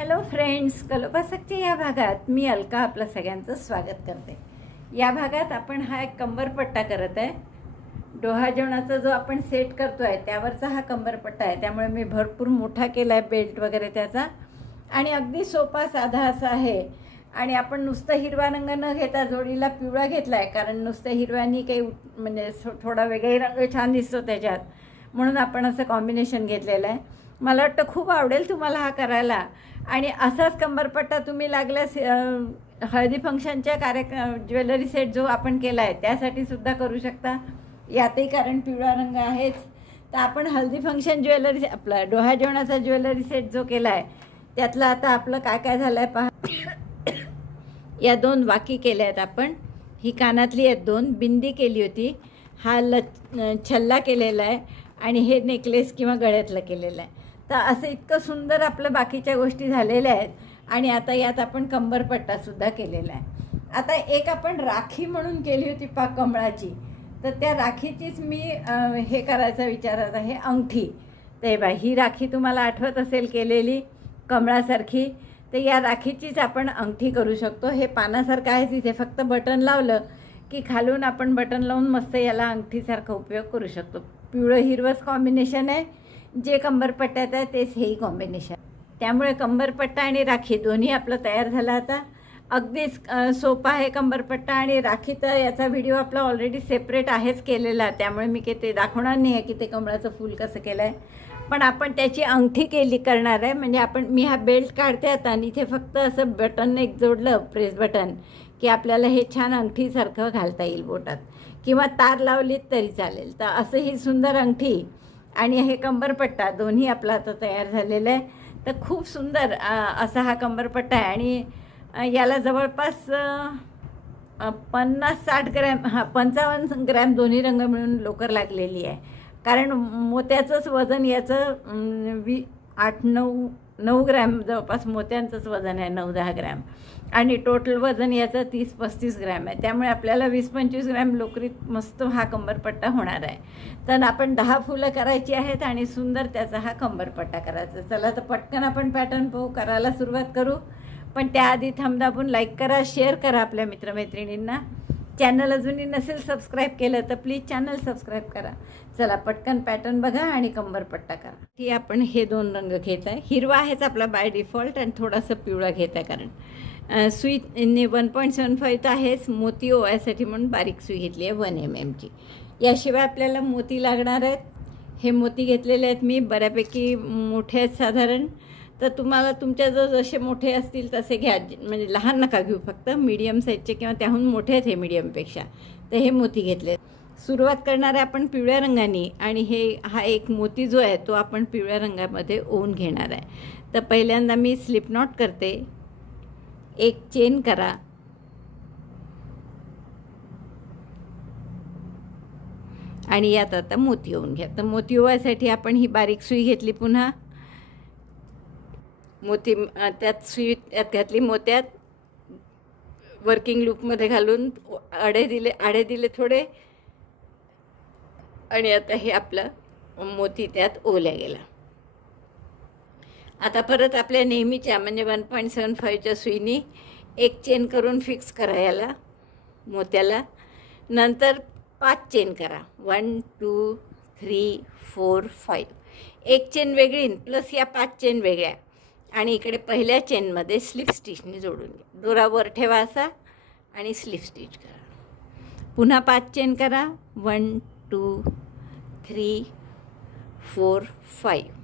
Hello friends कलोपासकच्या या भागात मी अलका आपलं सगळ्यांचं स्वागत करते. या भागात आपण हा एक कंबरपट्टा करत आहे. डोहा जेवणाचा जो आपण सेट करतो आहे त्यावरचा हा कंबरपट्टा आहे. त्यामुळे मी भरपूर मोठा केला आहे बेल्ट वगैरे त्याचा. आणि अगदी सोपा साधा असा आहे. आणि आपण नुसतं हिरवा रंग न घेता जोडीला पिवळा घेतला आहे कारण नुसतं हिरव्यानी काही म्हणजे थोडा वेगळाही रंग छान दिसतो त्याच्यात. म्हणून आपण असं कॉम्बिनेशन घेतलेलं आहे. मला वाटतं खूप आवडेल तुम्हाला हा करायला. आणि असाच कंबरपट्टा तुम्ही लागल्यास हळदी फंक्शनच्या कार्यक्रम ज्वेलरी सेट जो आपण केला आहे त्यासाठी सुद्धा करू शकता. यातही कारण पिवळा रंग आहेच. तर आपण हळदी फंक्शन ज्वेलरी आपला डोहा जेवणाचा ज्वेलरी सेट जो केला आहे त्यातलं आता आपलं काय काय झालं आहे पहा. या दोन वाकी केल्या आहेत आपण. ही कानातली आहेत दोन. बिंदी केली होती. हा ल छल्ला केलेला आहे. आणि हे नेकलेस किंवा गळ्यातलं केलेलं आहे. तर असं इतकं सुंदर आपलं बाकीच्या गोष्टी झालेल्या आहेत. आणि आता यात आपण कंबरपट्टासुद्धा केलेला आहे. आता एक आपण राखी म्हणून केली होती पा कमळाची. तर त्या राखीचीच मी हे करायचा विचारात आहे. अंगठी. ते बा ही राखी तुम्हाला आठवत असेल केलेली? कमळासारखी. तर या राखीचीच आपण अंगठी करू शकतो. हे पानासारखं आहे तिथे फक्त बटन लावलं की खालून आपण बटन लावून मस्त याला अंगठीसारखा उपयोग करू शकतो. पिवळं हिरवंच कॉम्बिनेशन आहे. जे कंबरपट्ट्यात आहे तेच हेही कॉम्बिनेशन त्यामुळे कंबरपट्टा आणि राखी दोन्ही आपलं तयार झालं आता. अगदीच सोपा आहे कंबरपट्टा आणि राखी तर याचा व्हिडिओ आपला ऑलरेडी सेपरेट आहेच केलेला. त्यामुळे मी काही ते दाखवणार नाही आहे की ते कमळाचं फूल कसं केलं आहे पण आपण त्याची अंगठी केली करणार आहे. म्हणजे आपण मी हा बेल्ट काढते आता आणि इथे फक्त असं बटन एक जोडलं प्रेस बटन की आपल्याला हे छान अंगठीसारखं घालता येईल बोटात. किंवा तार लावलीत तरी चालेल. तर असं ही सुंदर अंगठी आणि हे कंबरपट्टा दोन्ही आपला आता तयार झालेला आहे. तर खूप सुंदर असा हा कंबरपट्टा आहे. आणि याला जवळपास पन्नास साठ ग्रॅम हां पंचावन्न ग्रॅम दोन्ही रंग मिळून लोकर लागलेली आहे. कारण मोत्याचंच वजन याचं वी आठ नऊ नऊ ग्रॅम जवळपास मोत्यांचंच वजन आहे नऊ दहा ग्रॅम. आणि टोटल वजन याचं तीस पस्तीस ग्रॅम आहे. त्यामुळे आपल्याला वीस पंचवीस ग्रॅम लोकरीत मस्त हा कंबरपट्टा होणार आहे. तर आपण दहा फुलं करायची आहेत आणि सुंदर त्याचा हा कंबरपट्टा करायचा. चला तर पटकन आपण पॅटर्न पाहू करायला सुरुवात करू. पण त्याआधी थांबदाबून लाईक करा शेअर करा आपल्या मित्रमैत्रिणींना. चॅनल अजूनही नसेल सबस्क्राईब केलं तर प्लीज चॅनल सबस्क्राईब करा. चला पटकन पॅटर्न बघा आणि कंबरपट्टा करा. ती आपण हे दोन रंग घेत आहे. हिरवा आहेच आपला बाय डिफॉल्ट आणि थोडासा पिवळा घेत आहे कारण अं, सुई वन पॉईंट सेवन फाईव्ह तर आहेच. मोती ओवायसाठी म्हणून बारीक सुई घेतली आहे वन एम एमची याशिवाय आपल्याला मोती लागणार आहेत. हे मोती घेतलेले आहेत मी बऱ्यापैकी मोठे आहेत साधारण. तर तुम्हाला तुमच्याजवळ जसे मोठे असतील तसे घ्या. म्हणजे लहान नका घेऊ फक्त. मीडियम साईजचे किंवा त्याहून मोठे आहेत हे मीडियमपेक्षा तर हे मोती घेतले सुरुवात करणार आहे आपण पिवळ्या रंगाने आणि हे हा एक मोती जो आहे तो आपण पिवळ्या रंगामध्ये ओवून घेणार आहे. तर पहिल्यांदा मी स्लिप नॉट करते. एक चेन करा. आणि यात आता मोती ओवून घ्या. तर मोती ओवायसाठी आपण ही बारीक सुई घेतली पुन्हा. मोती त्यात सुई त्यात घातली मोत्यात. वर्किंग लूपमध्ये घालून आडे दिले आडे दिले थोडे. आणि आता हे आपलं मोती त्यात ओल्या गेला. आता परत आपल्या नेहमीच्या म्हणजे वन पॉईंट सेवन फाईव्हच्या सुईनी एक चेन करून फिक्स करा याला मोत्याला. नंतर पाच चेन करा. One two three four five. एक चेन वेगळी प्लस या पाच चेन वेगळ्या. आणि इकडे पहिल्या चेनमध्ये स्लिप स्टिचने जोडून घ्या. दोरावर ठेवा असा आणि स्लिप स्टिच करा. पुन्हा पाच चेन करा. One two three four five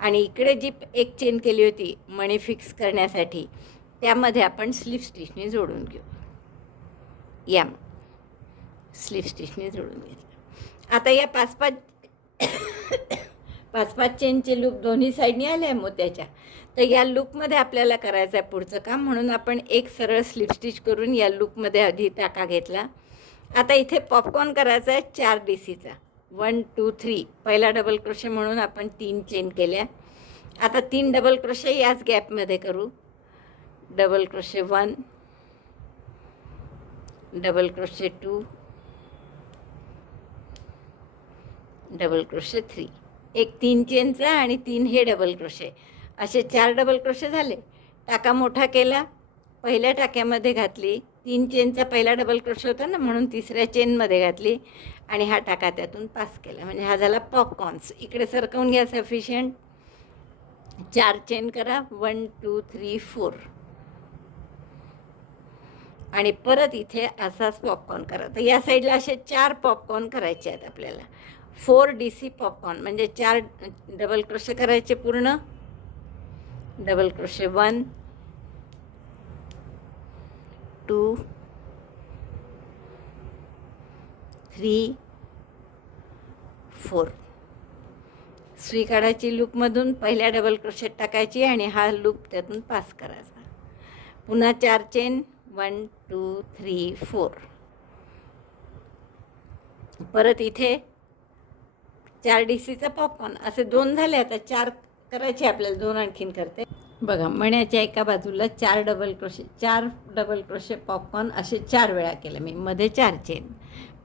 आणि इकडे जी एक चेन केली होती मणी फिक्स करण्यासाठी त्यामध्ये आपण स्लिप स्टिचने जोडून घेऊ. या. स्लिप स्टिचने जोडून घेतलं. आता या पाच पाच पाच पाच चेनचे लूप दोन्ही साईडने आले आहे मोत्याच्या. तर या लूपमध्ये आपल्याला करायचं आहे पुढचं काम म्हणून आपण एक सरळ स्लिप स्टिच करून या लूपमध्ये आधी टाका घेतला. आता इथे पॉपकॉर्न करायचा आहे चार डी सीचा वन टू थ्री पहिला डबल क्रोशे म्हणून आपण तीन चेन केल्या. आता तीन डबल क्रोशे याच गॅपमध्ये करू. Double crochet one double crochet two double crochet three एक तीन चेनचा आणि तीन हे डबल क्रोशे असे चार डबल क्रोशे झाले. टाका मोठा केला. पहिल्या टाक्यामध्ये घातली. तीन चेनचा पहिला डबल क्रोश होता ना म्हणून तिसऱ्या चेनमध्ये घातली आणि हा टाका त्यातून पास केला. म्हणजे हा झाला पॉपकॉर्न्स इकडे सरकवून घ्या सफिशियंट चार चेन करा. वन टू थ्री फोर आणि परत इथे असाच पॉपकॉर्न करा. तर या साईडला असे चार पॉपकॉर्न करायचे आहेत आपल्याला. फोर डी सी पॉपकॉर्न म्हणजे चार डबल क्रोशे करायचे पूर्ण. Double crochet one two three four. सुई काढायची लूपमधून पहिल्या डबल क्रोशेट टाकायची आणि हा लूप त्यातून पास करायचा. पुन्हा चार chain one two three four परत इथे चार डी सीचा पॉपकॉर्न असे दोन झाले आता चार करायचे आपल्याला दोन आणखीन करते. बघा मण्याच्या एका बाजूला चार डबल क्रोशे चार डबल क्रोशे पॉपकॉर्न असे चार वेळा केले मी. मध्ये चार चेन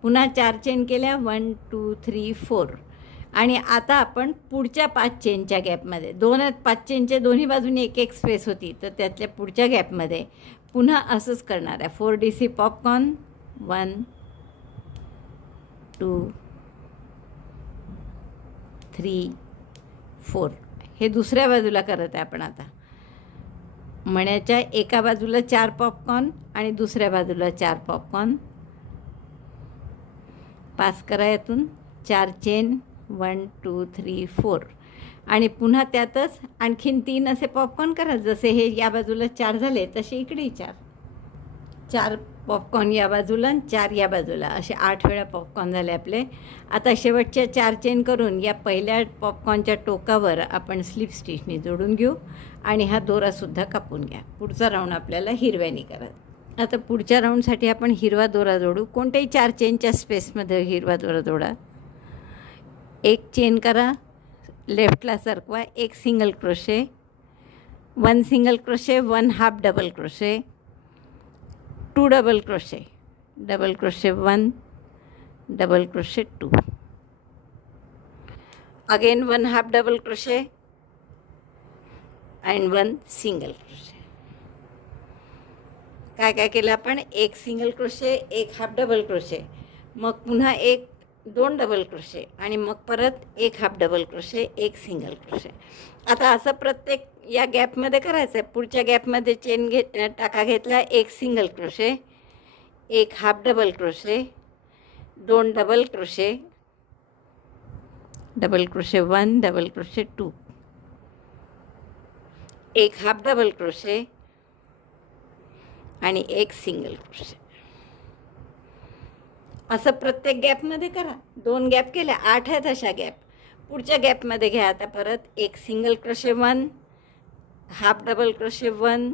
पुन्हा चार चेन केल्या. वन टू थ्री फोर आणि आता आपण पुढच्या पाच चेनच्या गॅपमध्ये दोन पाच चेनच्या दोन्ही बाजूनी एक एक स्पेस होती तर त्यातल्या पुढच्या गॅपमध्ये पुन्हा असंच करणार आहे. Four D C popcorn one two three four हे दुसऱ्या बाजूला करत आहे आपण आता. मण्याच्या एका बाजूला चार पॉपकॉर्न आणि दुसऱ्या बाजूला चार पॉपकॉर्न पास करा यातून. चार chain one two three four आणि पुन्हा त्यातच आणखीन तीन असे पॉपकॉर्न करा. जसे हे या बाजूला चार झाले तसे इकडेही चार. चार पॉपकॉर्न या बाजूला आणि चार या बाजूला. असे आठ वेळा पॉपकॉर्न झाले आपले. आता शेवटच्या चार चेन करून या पहिल्या पॉपकॉर्नच्या टोकावर आपण स्लिप स्टिचने जोडून घेऊ आणि हा दोरासुद्धा कापून घ्या. पुढचा राऊंड आपल्याला हिरव्याने करा. आता पुढच्या राऊंडसाठी आपण हिरवा दोरा जोडू. कोणत्याही चार चेनच्या स्पेसमध्ये हिरवा दोरा जोडा. एक चेन करा. लेफ्टला सरकवा. एक single crochet one single crochet one half double crochet two double crochet. Double crochet one double crochet two. Again one half double crochet and one single crochet काय काय केलं आपण? एक सिंगल क्रोशे एक हाफ डबल क्रोशे मग पुन्हा एक दोन डबल क्रोशे आणि मग परत एक हाफ डबल क्रोशे एक सिंगल क्रोशे आता असं प्रत्येक या गॅपमध्ये करायचं आहे पुढच्या गॅपमध्ये चेन घेत टाका घेतला एक सिंगल क्रोशे एक हाफ डबल क्रोशे दोन double crochet double crochet one double crochet two एक हाफ डबल क्रोशे आणि एक सिंगल क्रोशे असं प्रत्येक गॅपमध्ये करा. दोन गॅप केल्या आठ आहेत अशा गॅप. पुढच्या गॅपमध्ये घ्या आता परत एक single crochet one half double crochet one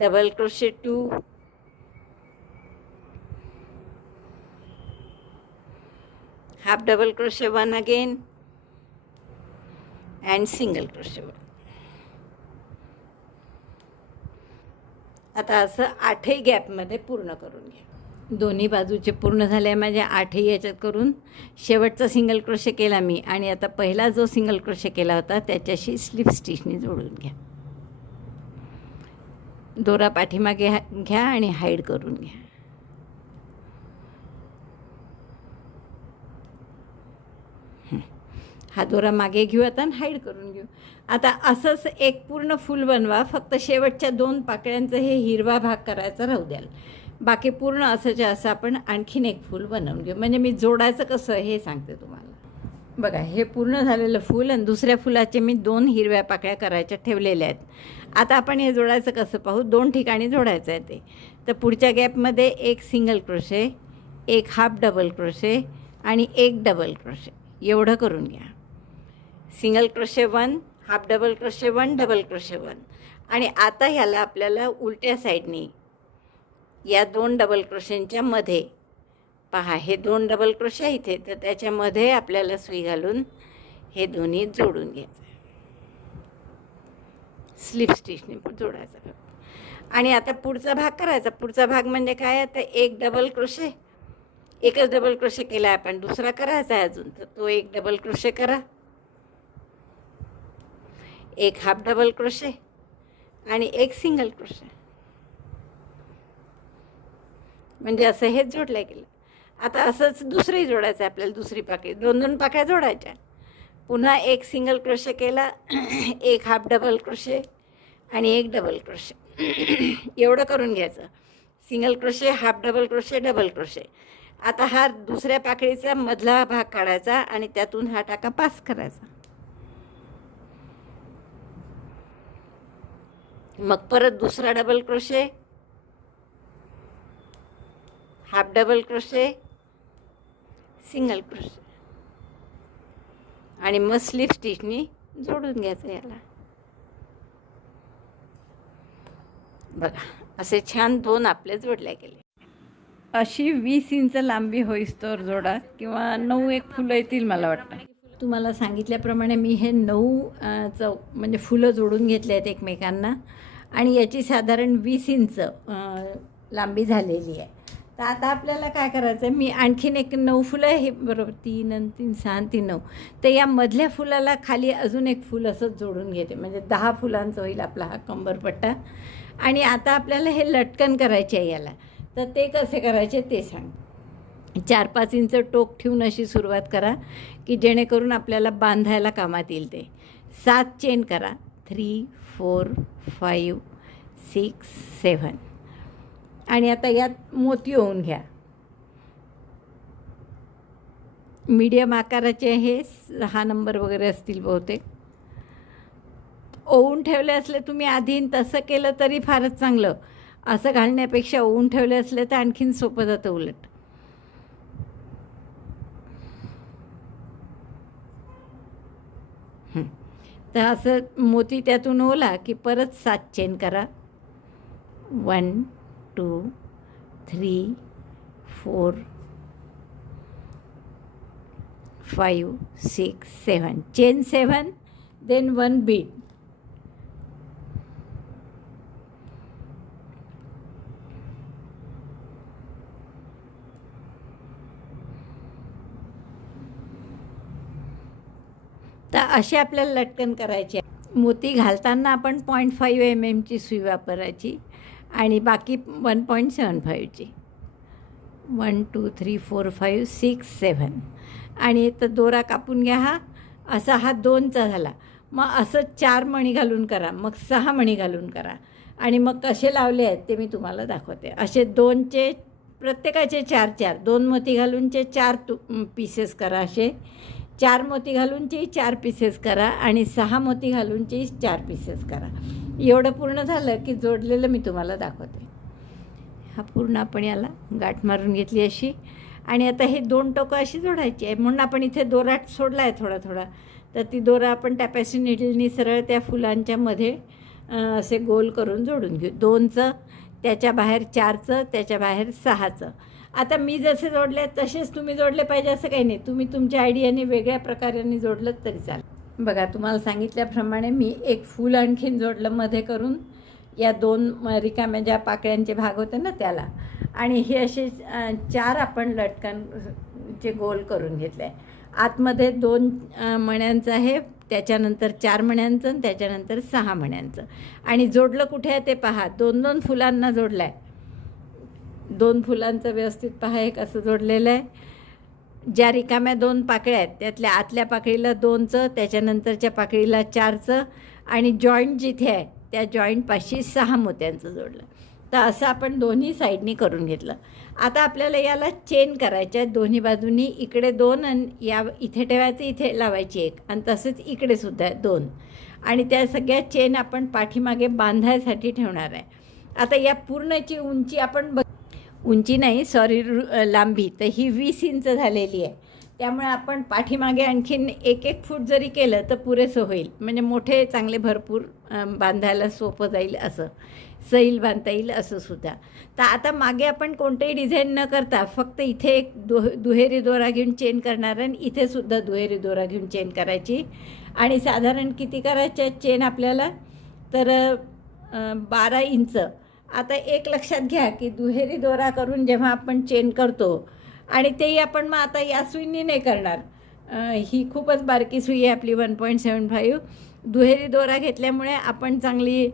double crochet two half double crochet one again and single crochet one आता असं आठही गॅपमध्ये पूर्ण करून घ्या. दोन्ही बाजूचे पूर्ण झाले माझ्या आठही याच्यात करून. शेवटचा सिंगल क्रोशे केला मी आणि आता पहिला जो सिंगल क्रोशे केला होता त्याच्याशी स्लिप स्टिचने जोडून घ्या. दोरा पाठीमागे घ्या आणि हाईड करून घ्या. हा. दोरा मागे घेऊ आता आणि हाईड करून घेऊ. आता असंच एक पूर्ण फूल बनवा. फक्त शेवटच्या दोन पाकळ्यांचं हे हिरवा भाग करायचा राहू द्याल. बाकी पूर्ण असंच्या असं आपण आणखीन एक फूल बनवून घेऊ. म्हणजे मी जोडायचं कसं हे सांगते तुम्हाला. बघा हे पूर्ण झालेलं फूल आणि दुसऱ्या फुलाचे मी दोन हिरव्या पाकळ्या करायच्या ठेवलेल्या आहेत. आता आपण हे जोडायचं कसं पाहू? दोन ठिकाणी जोडायचं आहे ते. तर पुढच्या गॅपमध्ये एक सिंगल क्रोशे एक हाफ डबल क्रोशे आणि एक डबल क्रोशे एवढं करून घ्या. Single crochet one half double crochet one double crochet one आणि आता ह्याला आपल्याला उलट्या साईडनी या दोन डबल क्रोशेंच्या मध्ये. पहा हे दोन डबल क्रोशा इथे तर त्याच्यामध्ये आपल्याला सुई घालून हे दोन्ही जोडून घ्यायचं. स्लिप स्टिचने जोडायचा फक्त. आणि आता पुढचा भाग करायचा. पुढचा भाग म्हणजे काय? आता एक डबल क्रोशे एकच डबल क्रोशे केला आहे आपण. दुसरा करायचा आहे अजून तर तो एक डबल क्रोशे करा. एक हाफ डबल क्रोशे आणि एक सिंगल क्रोशे म्हणजे असं हेच जोडलं गेलं. आता असंच दुसरंही जोडायचं आहे आपल्याला दुसरी पाकळी. दोन दोन पाकळ्या जोडायच्या. पुन्हा एक सिंगल क्रोशे केला एक हाफ डबल क्रोशे आणि एक डबल क्रोशे एवढं करून घ्यायचं. Single crochet half double crochet double crochet आता हा दुसऱ्या पाकळीचा मधला भाग काढायचा आणि त्यातून हा टाका पास करायचा. मग परत दुसरा double crochet half double crochet single crochet. आणि मग स्लीव स्टिचनी जोडून घ्यायचं याला. बघा असे छान दोन आपले जोडले गेले. अशी वीस इंच लांबी होईस्तोवर जोडा किंवा नऊ एक फुलं येतील मला वाटतं. तुम्हाला सांगितल्याप्रमाणे मी हे नऊ चौ म्हणजे फुलं जोडून घेतले आहेत एकमेकांना. आणि याची साधारण वीस इंच लांबी झालेली आहे. तर आता आपल्याला काय करायचं आहे मी आणखीन एक नऊ फुलं हे बरोबर तीन आणि तीन सहा तीन नऊ. तर या मधल्या फुलाला खाली अजून एक फुल असंच जोडून घेते. म्हणजे दहा फुलांचं होईल आपला हा कंबरपट्टा आणि आता आपल्याला हे लटकन करायचे आहे याला. तर ते कसे करायचे ते सांग. चार पाच इंच टोक ठेवून अशी सुरुवात करा की जेणेकरून आपल्याला बांधायला कामात येईल ते. सात चेन करा. Three four five six seven आणि आता यात मोती होऊन घ्या. मीडियम आकाराचे हे सहा नंबर वगैरे असतील बहुतेक. ओवून ठेवले असले तुम्ही आधी तसं केलं तरी फारच चांगलं. असं घालण्यापेक्षा ओवून ठेवले असले तर आणखीन सोपं जातं उलट. तर असं मोती त्यातून ओला की परत सात चेन करा. One two three four five six seven chain seven then one beat तर असे आपल्याला लटकन करायचे मोती घालताना आपण पॉईंट फाईव्ह एम एमची सुई वापरायची. आणि बाकी one point seven फाईव्हची. One two three four five six seven आणि तर दोरा कापून घ्या हा. असा हा दोनचा झाला. मग असं चार मणी घालून करा. मग सहा मणी घालून करा. आणि मग कसे लावले आहेत ते मी तुम्हाला दाखवते. असे दोनचे प्रत्येकाचे चार चार. दोन मोती घालूनचे चार तु पीसेस करा असे. चार मोती घालूनचेही चार पीसेस करा आणि सहा मोती घालूनचेही चार पीसेस करा. एवढं पूर्ण झालं की जोडलेलं मी तुम्हाला दाखवते. हा पूर्ण आपण याला गाठ मारून घेतली अशी. आणि आता हे दोन टोकं अशी जोडायची आहे. म्हणून आपण इथे दोरा सोडला आहे थोडा थोडा. तर ती दोरा आपण टॅपॅसी निडलनी सरळ त्या फुलांच्या मध्ये असे गोल करून जोडून घेऊ. दोनचं त्याच्या बाहेर चारचं त्याच्या बाहेर सहाचं. आता मी जसे जोडले आहेत तसेच तुम्ही जोडले पाहिजे असं काही नाही. तुम्ही तुमच्या आयडियाने वेगळ्या प्रकाराने जोडलं तरी चालेल. बघा तुम्हाला सांगितल्याप्रमाणे मी एक फूल आणखीन जोडलं मध्ये करून. या दोन रिकाम्या ज्या पाकळ्यांचे भाग होते ना त्याला. आणि हे असे चार आपण लटकन चे गोल करून घेतले. आहे आतमध्ये दोन मण्यांचं आहे त्याच्यानंतर चार मण्यांचं आणि त्याच्यानंतर सहा मण्यांचं. आणि जोडलं कुठे आहे ते पहा. दोन दोन फुलांना जोडलं आहे दोन फुलांचं व्यवस्थित पहा एक असं जोडलेलं आहे. ज्या रिकाम्या दोन पाकळ्या आहेत त्यातल्या आतल्या पाकळीला दोनचं त्याच्यानंतरच्या पाकळीला चारचं आणि जॉईंट जिथे आहे त्या जॉईंटपाशी सहा मोत्यांचं जोडलं. तर असं आपण दोन्ही साईडनी करून घेतलं. आता आपल्याला याला चेन करायच्या आहेत दोन्ही बाजूनी इकडे दोन आणि या इथे ठेवायचं इथे लावायची एक. आणि तसंच इकडे सुद्धा आहे दोन. आणि त्या सगळ्या चेन आपण पाठीमागे बांधायसाठी ठेवणार आहे. आता या पूर्णची उंची आपण बघ उंची नाही सॉरी लांबी. तर ही वीस इंच झालेली आहे. त्यामुळे आपण पाठीमागे आणखीन एक एक फूट जरी केलं तर पुरेसं होईल. म्हणजे मोठे चांगले भरपूर बांधायला सोपं जाईल असं. सैल बांधता येईल असं सुद्धा. तर आता मागे आपण कोणतेही डिझाईन न करता फक्त इथे एक दु दुहेरी दोरा घेऊन चेन करणार आणि इथे सुद्धा दुहेरी दोरा घेऊन चेन करायची. आणि साधारण किती करायच्या चेन आपल्याला? तर बारा इंच. आता एक लक्षात घ्या की दुहेरी दोरा करून जेव्हा आपण चेन करतो आणि तेही आपण मग आता या सुईनी नाही करणार. ही खूपच बारकी सुई आहे आपली वन पॉईंट सेवन फाईव्ह. दुहेरी दोरा घेतल्यामुळे आपण चांगली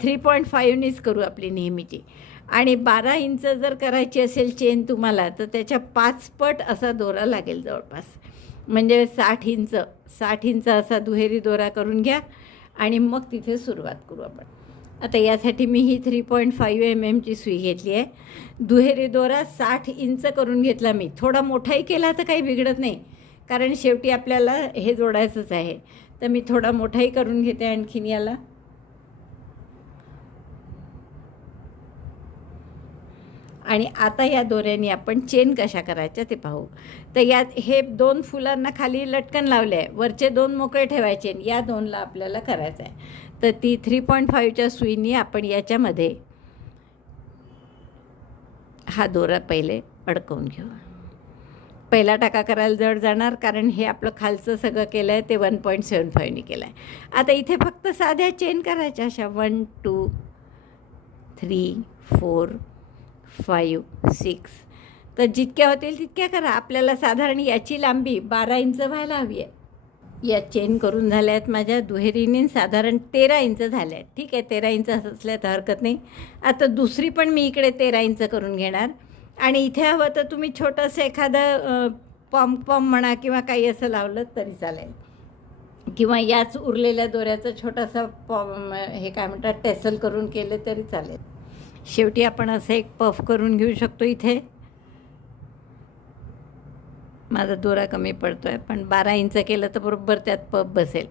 थ्री पॉईंट फाईव्हनीच करू आपली नेहमीची. आणि बारा इंच जर करायची असेल चेन तुम्हाला तर त्याच्या पाच पट असा दोरा लागेल जवळपास. म्हणजे साठ इंच साठ इंच असा दुहेरी दोरा करून घ्या आणि मग तिथे सुरुवात करू आपण. आता यासाठी मी ही थ्री पॉईंट फाईव्ह एम एमची सुई घेतली आहे. दुहेरी दोरा साठ इंच करून घेतला मी. थोडा मोठाही केला तर काही बिघडत नाही. कारण शेवटी आपल्याला हे जोडायचंच आहे. तर मी थोडा मोठाही करून घेते आणखीन याला. आणि आता या दोऱ्याने आपण चेन कशा करायच्या ते पाहू. तर यात हे दोन फुलांना खाली लटकन लावले आहे. वरचे दोन मोकळे ठेवायचे या दोनला आपल्याला करायचं आहे. तर ती थ्री पॉईंट फाईव्हच्या सुईनी आपण याच्यामध्ये हा दोरा पहिले अडकवून घेऊ. पहिला टाका करायला जड जाणार कारण हे आपलं खालचं सगळं केलं आहे ते वन पॉईंट सेवन फाईव्हनी केलं आहे आता इथे फक्त साध्या चेन करायच्या अशा. One two three four five six तर जितक्या होतील तितक्या करा. आपल्याला साधारण याची लांबी बारा इंच व्हायला हवी आहे. या चेन करून झाल्या आहेत माझ्या दुहेरीने साधारण तेरा इंच झाल्या आहेत ठीक आहे तेरा इंच असल्या तर हरकत नाही. आता दुसरी पण मी इकडे तेरा इंच करून घेणार. आणि इथे हवं तर तुम्ही छोटंसं एखादं पॉम पॉम म्हणा किंवा काही असं लावलं तरी चालेल. किंवा याच उरलेल्या दोऱ्याचं छोटासा पॉम हे काय म्हणतात टेसल करून केलं तरी चालेल. शेवटी आपण असं एक पफ करून घेऊ शकतो इथे. माझा दोरा कमी पडतो आहे पण बारा इंच केलं तर बरोबर त्यात पफ बसेल.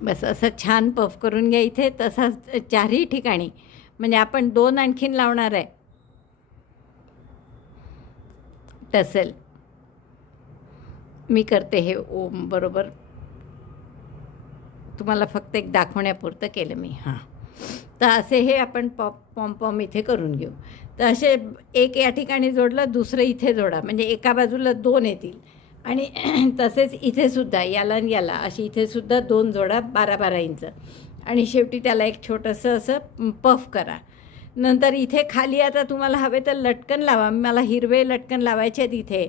बस असं छान पफ करून घ्या इथे तसाच चारही ठिकाणी. म्हणजे आपण दोन आणखीन लावणार आहे. टसेल मी करते हे ओम बरोबर? तुम्हाला फक्त एक दाखवण्यापुरतं केलं मी. हां. तर असे हे आपण पॉप पॉम इथे करून घेऊ. तर असे एक या ठिकाणी जोडलं दुसरं इथे जोडा. म्हणजे एका बाजूला दोन येतील. आणि तसेच इथेसुद्धा याला आणि याला अशी इथेसुद्धा दोन जोडा बारा बारा इंच. आणि शेवटी त्याला एक छोटंसं असं पफ करा. नंतर इथे खाली आता तुम्हाला हवे तर लटकन लावा. मला हिरवे लटकन लावायचे आहेत इथे.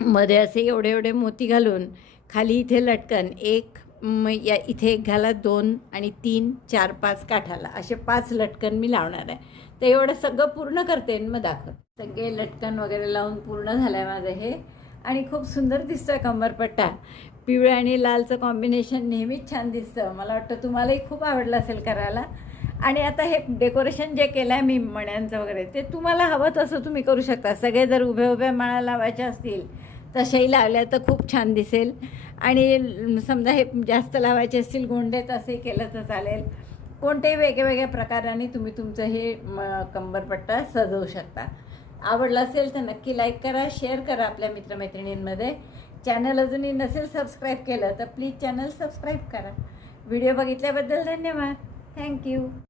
मध्ये असे एवढे एवढे मोती घालून खाली इथे लटकन एक मग या इथे एक घाला दोन आणि तीन चार पाच काठाला. असे पाच लटकन मी लावणार आहे. तर एवढं सगळं पूर्ण करते आणि मग दाखव सगळे लटकन वगैरे लावून पूर्ण झालं आहे माझं हे. आणि खूप सुंदर दिसतोय कंबरपट्टा. पिवळ्या आणि लालचं कॉम्बिनेशन नेहमीच छान दिसतं. मला वाटतं तुम्हालाही खूप आवडलं असेल करायला. आणि आता हे डेकोरेशन जे केलं आहे मी मण्यांचं वगैरे ते तुम्हाला हवं तसं तुम्ही करू शकता. सगळे जर उभ्या उभ्या माळा लावायच्या असतील तशाही लावल्या तर खूप छान दिसेल. आणि समजा हे जास्त लावायचे असतील गोंडे तसे केलं तर चालेल. कोणत्याही वेगळ्या प्रकाराने तुम्ही तुमचं हे म कंबरपट्टा सजवू शकता. आवडलं असेल तर नक्की लाईक करा शेअर करा आपल्या मित्रमैत्रिणींमध्ये. चॅनल अजूनही नसेल सबस्क्राईब केलं तर प्लीज चॅनल सबस्क्राईब करा. व्हिडिओ बघितल्याबद्दल धन्यवाद. Thank you